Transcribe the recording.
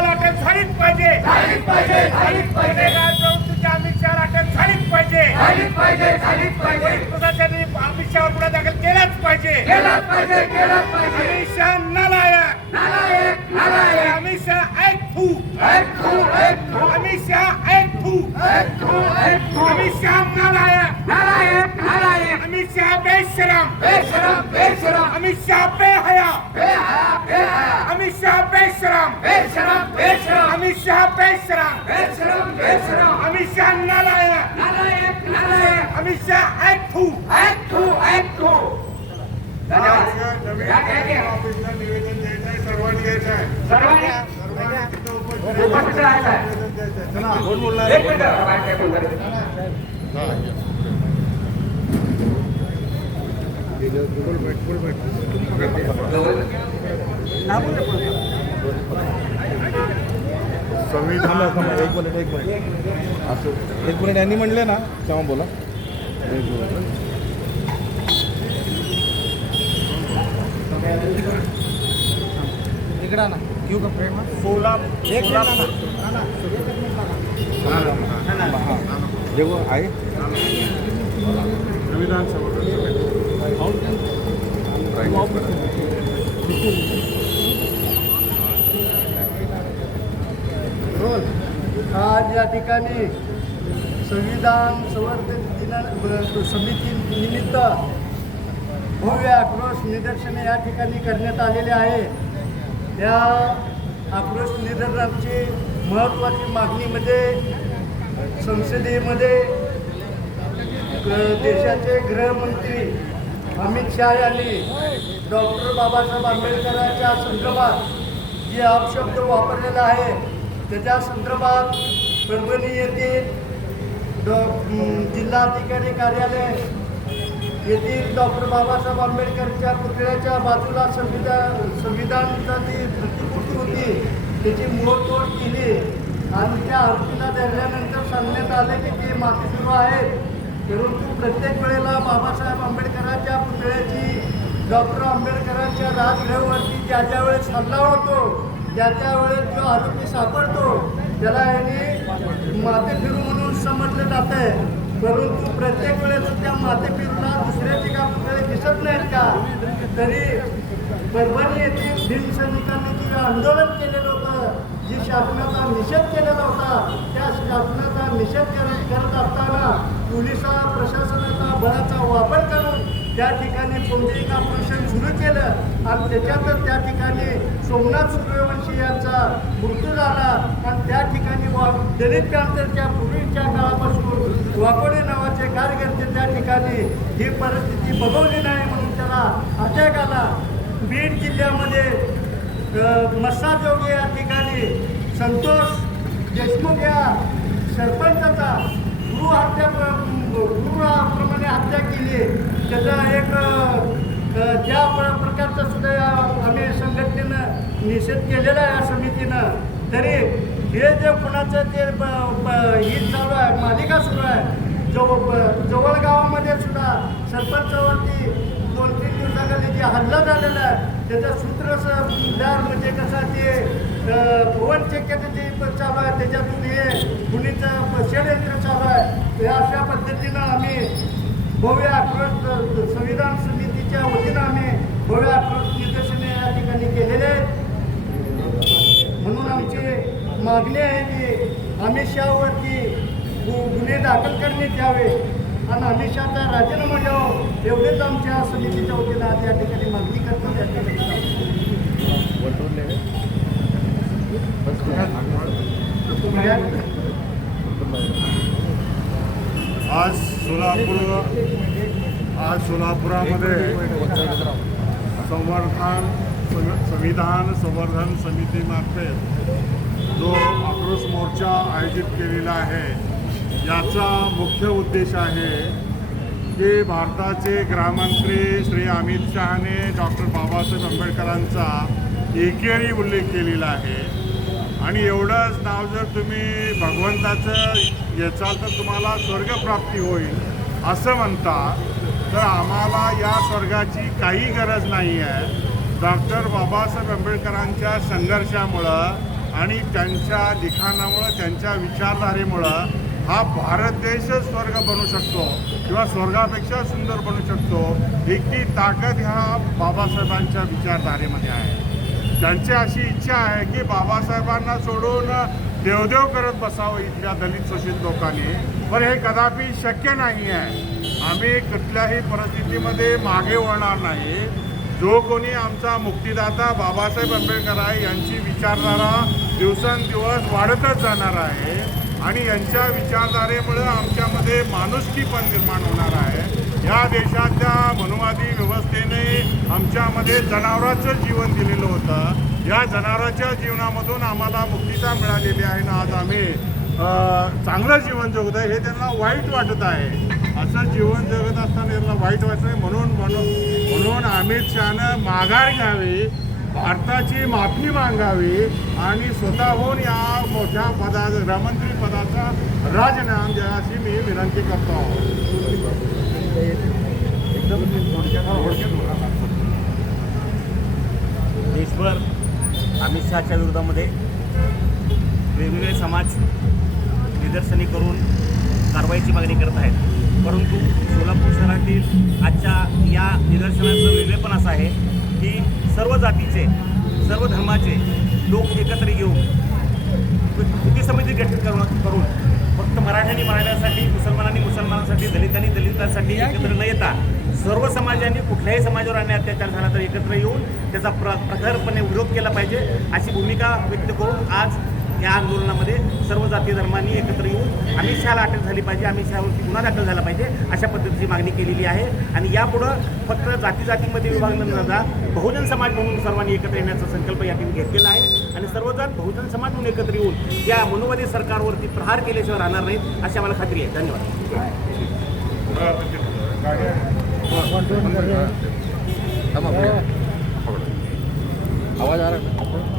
झालीच पाहिजे. झालीच पाहिजे प्रवृत्तीच्या अमित शहा अटक झालीच पाहिजे. झालीच पाहिजे झालीच पाहिजे. पोलीस प्रशासनाने अमित शहावर गुन्हा दाखल केलाच पाहिजे. केलाच पाहिजे केलाच पाहिजे. अमित शहा नालायक. नालायक नालायक. अमित शहा एक थू अमित शहा एक थू एक थू अमित शहा नालायक. नालायक नालायक. अमित शहा बेशरम. बेशरम बेशरम. अमित शहा बेहया. बेहया बेहया. अमित शहा बेशरम बेशरम बेशरम अमित शहा बेशरम बेशरम बेशरम अमित शहा नालायक नालायक नालायक अमित शहा एक थू एक थू एक घ्या. निवेदन द्यायचं आहे सर्वांनी द्यायचं आहे सर्वांनी उपस्थित राहायचं आहे. एक मिनिट? संविधान एक मिनिट एक मिनिट. असं. एक मिनिट यांनी म्हणले ना तेव्हा बोला. एक मिनिट इकडं ना घेऊ का फ्रेम सोलापूर एक हां जेव्हा आहे संविधान आज या ठिकाणी संविधान संवर्धन दिना समिती निमित्त भव्य आक्रोश निदर्शने या ठिकाणी करण्यात आलेले आहे. या आक्रोश निदर्शनाची महत्त्वाची मागणीमध्ये संसदेमध्ये देशाचे गृहमंत्री अमित शहा यांनी डॉक्टर बाबासाहेब आंबेडकरांच्या संदर्भात जे अपशब्द वापरलेला आहे त्याच्या संदर्भात परभणी येथील डॉ जिल्हाधिकारी कार्यालय येथील डॉक्टर बाबासाहेब आंबेडकरच्या पुतळ्याच्या बाजूला संविधान संविधानाचा जी प्रतिकृती होती. त्याची मोडतोड केली. आणि त्या आरतीला धरल्यानंतर सांगण्यात आले की ते मातीसुरू आहेत. परंतु प्रत्येक वेळेला बाबासाहेब आंबेडकरांच्या पुतळ्याची डॉक्टर आंबेडकरांच्या राजगृहावरती ज्या ज्या वेळेस हल्ला होतो त्या त्यावेळेस जो आरोपी सापडतो त्याला यांनी मातेफिरू म्हणून समजलं जात आहे परंतु प्रत्येक वेळेस त्या मातेफिरूला दुसऱ्याचे दुसऱ्या ठिकाणी दिसत नाहीत का? तरी परभणी येथील भीमसैनिकांनी जे आंदोलन केलेलं होतं. जी शासनाचा निषेध केलेला होता त्या शासनाचा निषेध करत करत असताना पोलिसा प्रशासनाचा बळाचा वापर करून त्या ठिकाणी कोणतेही ऑपरेशन सुरू केलं आणि त्याच्यातच त्या ठिकाणी सोमनाथ सूर्यवंशी यांचा मृत्यू झाला आणि त्या ठिकाणी वा दलित क्रांतीच्या पूर्वीच्या काळापासून वाकोडे नावाचे कार्यकर्ते त्या ठिकाणी ही परिस्थिती बघवली नाही म्हणून त्याला अटॅक आला. बीड जिल्ह्यामध्ये मस्साजोगे मस्साजोगी या ठिकाणी संतोष देशमुख या सरपंचाचा गृहहत्या गृहाप्रमाणे हत्या केली. त्याचा एक त्या ज्या प्र- प्रकारचा सुद्धा या आम्ही संघटनेनं निषेध केलेला आहे या समितीनं. तरी हे जे कुणाचं ते ब- ही चालू आहे मालिका सुरू आहे जव जवळ गावामध्ये सुद्धा सरपंचावरती दोन तीन दिवसाखाली जे हल्ला झालेला आहे त्याचं सूत्र म्हणजे कसं ते भुवन चक्क्याचं जे चालू आहे त्याच्यातून हे कुणीचं षडयंत्र चालू आहे. अशा पद्धतीनं आम्ही भव्य आक्रोश संविधान समितीच्या वतीनं आम्ही भव्य आक्रोश निदर्शने या ठिकाणी केलेले आहेत. मागणी आहे की अमित शहावरती गु- गुन्हे दाखल करण्यात यावे. आणि अमित शहाचा राजीनामा द्यावं. एवढेच आमच्या समितीच्या वतीनं आज या ठिकाणी मागणी करतो. या ठिकाणी आज सोलापूर आज सोलापुरामध्ये संवर्धन संविधान संवर्धन समितीमार्फत जो आक्रोश मोर्चा आयोजित केलेला आहे याचा मुख्य उद्देश आहे की भारताचे गृहमंत्री श्री अमित शहाने डॉक्टर बाबासाहेब आंबेडकरांचा एकेरी उल्लेख केलेला आहे. आणि एवढंच नाव जर तुम्ही भगवंताचं याचाल तर तुम्हाला स्वर्गप्राप्ती होईल असं म्हणता तर आम्हाला या स्वर्गाची काही गरज नाही आहे. डॉक्टर बाबासाहेब आंबेडकरांच्या संघर्षामुळं आणि त्यांच्या लिखाणामुळं त्यांच्या विचारधारेमुळं हा भारत देशच स्वर्ग बनू शकतो किंवा स्वर्गापेक्षा सुंदर बनू शकतो इतकी ताकद ह्या बाबासाहेबांच्या विचारधारेमध्ये आहे. त्यांची अशी इच्छा आहे की बाबासाहेबांना सोडून देवदेव करत बसावं इथल्या दलित शोषित लोकांनी. पण हे कदापि शक्य नाही आहे. आम्ही कुठल्याही परिस्थितीमध्ये मागे वळणार नाही. जो कोणी आमचा मुक्तिदाता बाबासाहेब आंबेडकर आहे यांची विचारधारा दिवसेंदिवस वाढतच जाणार आहे आणि यांच्या विचारधारेमुळं आमच्यामध्ये माणुसकी पण निर्माण होणार आहे. या देशातल्या मनुवादी व्यवस्थेने आमच्यामध्ये जनावराचं जीवन दिलेलं होतं. या जनावराच्या जीवनामधून आम्हाला मुक्तीता मिळालेली आहे ना आज आम्ही चांगलं जीवन जगत आहे हे त्यांना वाईट वाटत आहे. असं जीवन जगत असताना यांना वाईट वाटत आहे म्हणून म्हणून म्हणून अमित शहानं माघार घ्यावी. भारताची माफी मागावी आणि स्वतःहून या मोठ्या पदा गृहमंत्री पदाचा राजीनाम द्या अशी मी विनंती करतो देशभर अमित शहाच्या विरोधामध्ये वेगवेगळे समाज निदर्शने करून कारवाईची मागणी करत आहेत. परंतु सोलापूर शहरातील आजच्या या निदर्शनाचं वेगळेपण असं आहे की सर्व जातीचे सर्व धर्माचे लोक एकत्र येऊन कृती समिती गठीत करून करून फक्त मराठ्यांनी मराठ्यांसाठी मुसलमानांनी मुसलमानांसाठी दलितांनी दलितांसाठी एकत्र न येता सर्व समाजांनी कुठल्याही समाजावर अन्याय अत्याचार झाला तर एकत्र येऊन त्याचा प्र प्रखरपणे विरोध केला पाहिजे अशी भूमिका व्यक्त करून आज या आंदोलनामध्ये सर्व जाती धर्मांनी एकत्र येऊन आम्ही शहाला अटक झाली पाहिजे आम्ही शहावरती गुन्हा दाखल झाला पाहिजे अशा पद्धतीची मागणी केलेली आहे. आणि यापुढं फक्त जाती जातीमध्ये विभाग न जाता बहुजन समाज म्हणून सर्वांनी एकत्र येण्याचा संकल्प या ठिकाणी घेतलेला आहे. आणि सर्वजण बहुजन समाज म्हणून एकत्र येऊन या मनोवादी सरकारवरती प्रहार केल्याशिवाय राहणार नाहीत अशी आम्हाला खात्री आहे. धन्यवाद. आवाज आ रहा है